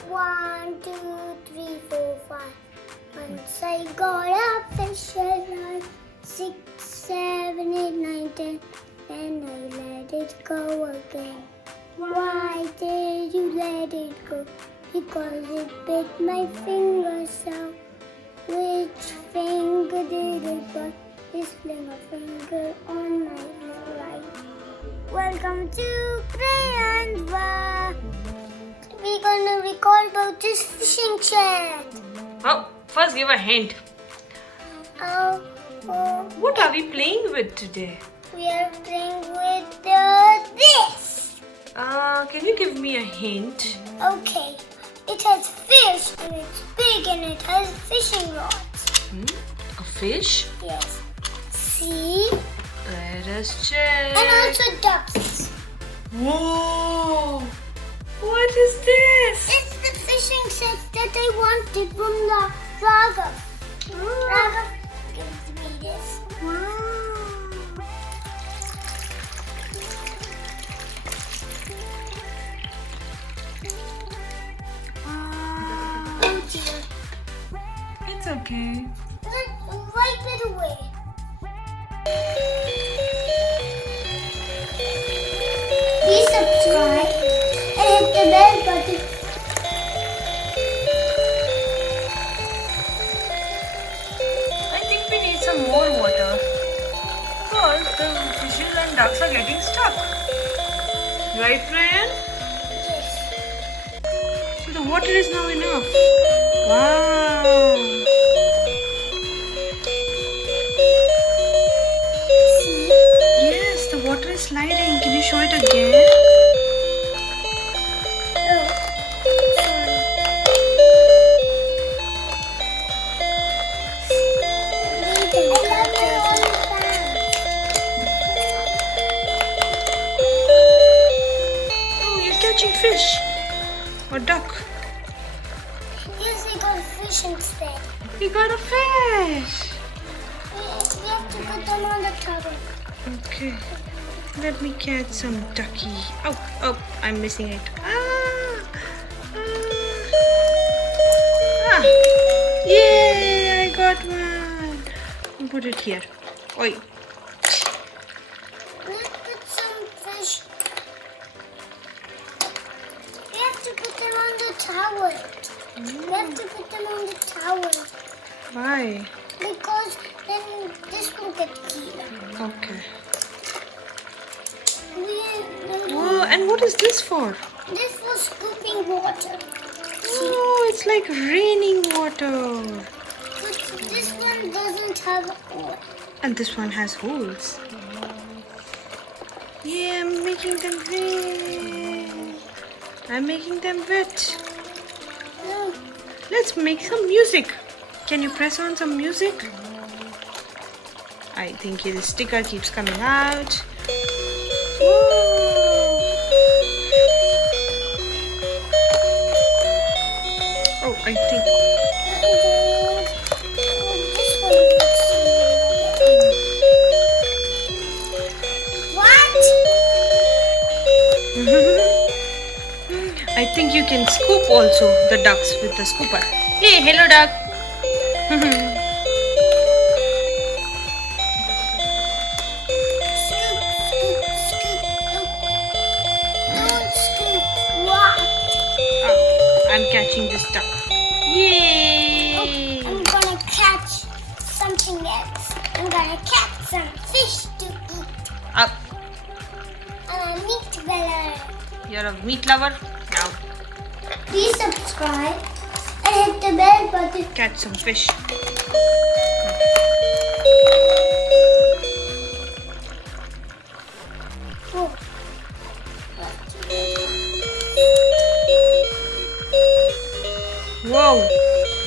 1, 2, 3, 4, 5. Once I got a fish and I 6, 7, 8, 9, 10. Then I let it go again. Why did you let it go? Because it bit my finger so. Which finger did it bite? This little finger on my right. Welcome to Prayan's world. We're gonna record about this fishing chat. Oh, first give a hint. What are we playing with today? We are playing with this. Can you give me a hint? Okay. It has fish and it's big and it has fishing rods. A fish? Yes. See? Let us check. And also ducks. Whoa! What is this? It's the fishing set that I wanted from the Raghav. Raghav gives me this. Oh dear. It's okay. Let's wipe it away. Please subscribe and hit the bell button. I think we need some more water. Because the fishes and ducks are getting stuck. Right, Prayan? Yes. So the water is now enough. Wow! See? Yes, the water is sliding. Can you show it again? Oh, sorry. Oh, you're catching fish. Or duck. Yes, we got fish instead. We got a fish. We have to put them on the towel. Okay. Let me catch some ducky. Oh, I'm missing it. Yay, I got one. I'll put it here. Oi. Let's put some fish. We have to put them on the towel. We have to put them on the towel. Why? Because then this will get clean. Okay. We, Oh, and what is this for? this was scooping water. Oh, it's like raining water. But this one doesn't have oil. And this one has holes. Yeah, I'm making them rain. I'm making them wet. No. Let's make some music. Can you press on some music? I think the sticker keeps coming out. Whoa. Oh, I think. This one looks What? I think you can scoop also the ducks with the scooper. Hey, hello duck. Don't scoop. What? Oh, I'm catching this duck. Yay! I'm gonna catch something else. I'm gonna catch some fish to eat. Up. I'm a meat lover. You're a meat lover? Now Please subscribe and hit the bell button. catch some fish. Oh. Whoa!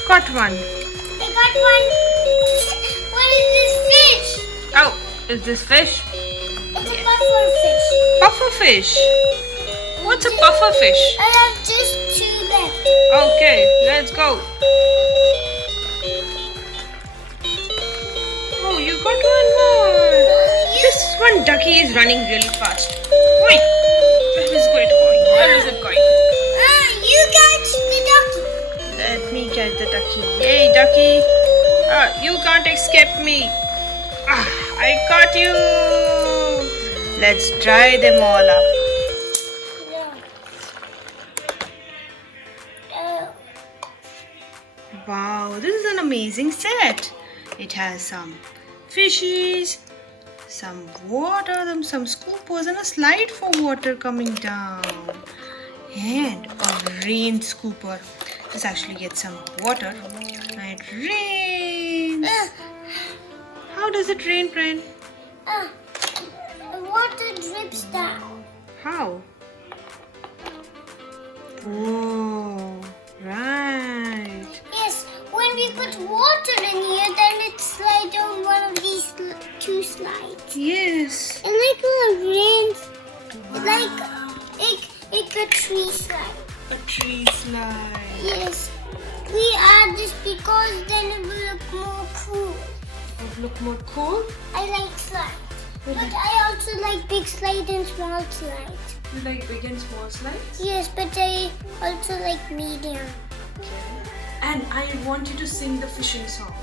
Caught one. I got one. What is this fish? Oh, is this fish? It's a puffer fish. Puffer fish. What's a puffer fish? I have just 2 left. Okay, let's go. Oh, you got one more. This one ducky is running really fast. Wait, where is it going? Where is it going? You catch the catch the ducky. Yay, ducky! You can't escape me. I caught you. Let's dry them all up. Wow, this is an amazing set. It has some fishes, some water, some scoopers, and a slide for water coming down. And a rain scooper. Let's actually get some water. And it rains. How does it rain, Prayan? Water drips down. How? Oh, right. Yes, when we put water in here, then it slides on one of these two slides. Yes. And like the rains, like a tree slide. A tree slide. Yes, we add this because then it will look more cool. Would look more cool. I like slides, but I also like big slides and small slides. You like big and small slides? Yes, but I also like medium. Okay. And I want you to sing the fishing song.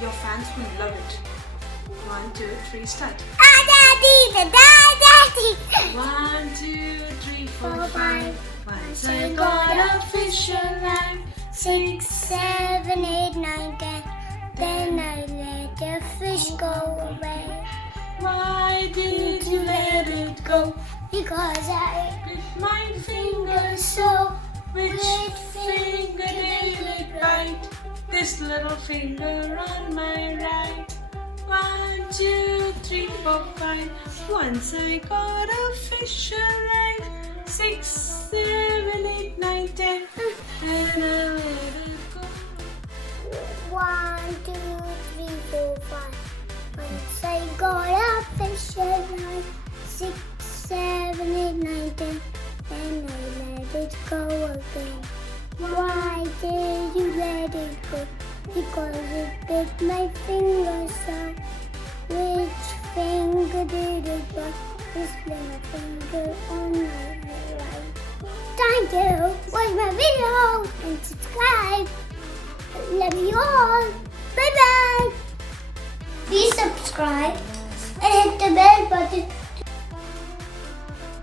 Your fans will love it. 1, 2, 3, start. Da-da-dee, da-da-dee. 1, 2, 3, 4, 4, 5. 5. Once I got a fish alive. 6, 7, 8, 9, 10. Then I let the fish go away. Why did you let it go? Because I With my fingers, so which finger did it bite? This little finger on my right. 1, 2, 3, 4, 5. Once I got a fish alive. 6, 7, 8, 9, 10. Then I let it go. 1, 2, 3, 4, 5. Once I got a fish alive. 6, 7, 8, 9, 10. Then I let it go again. Why did you let it go? Because it bit my finger so. Which finger did it bite? This little finger on my right. Thank you. Watch my video and subscribe. Love you all. Bye bye. Please subscribe and hit the bell button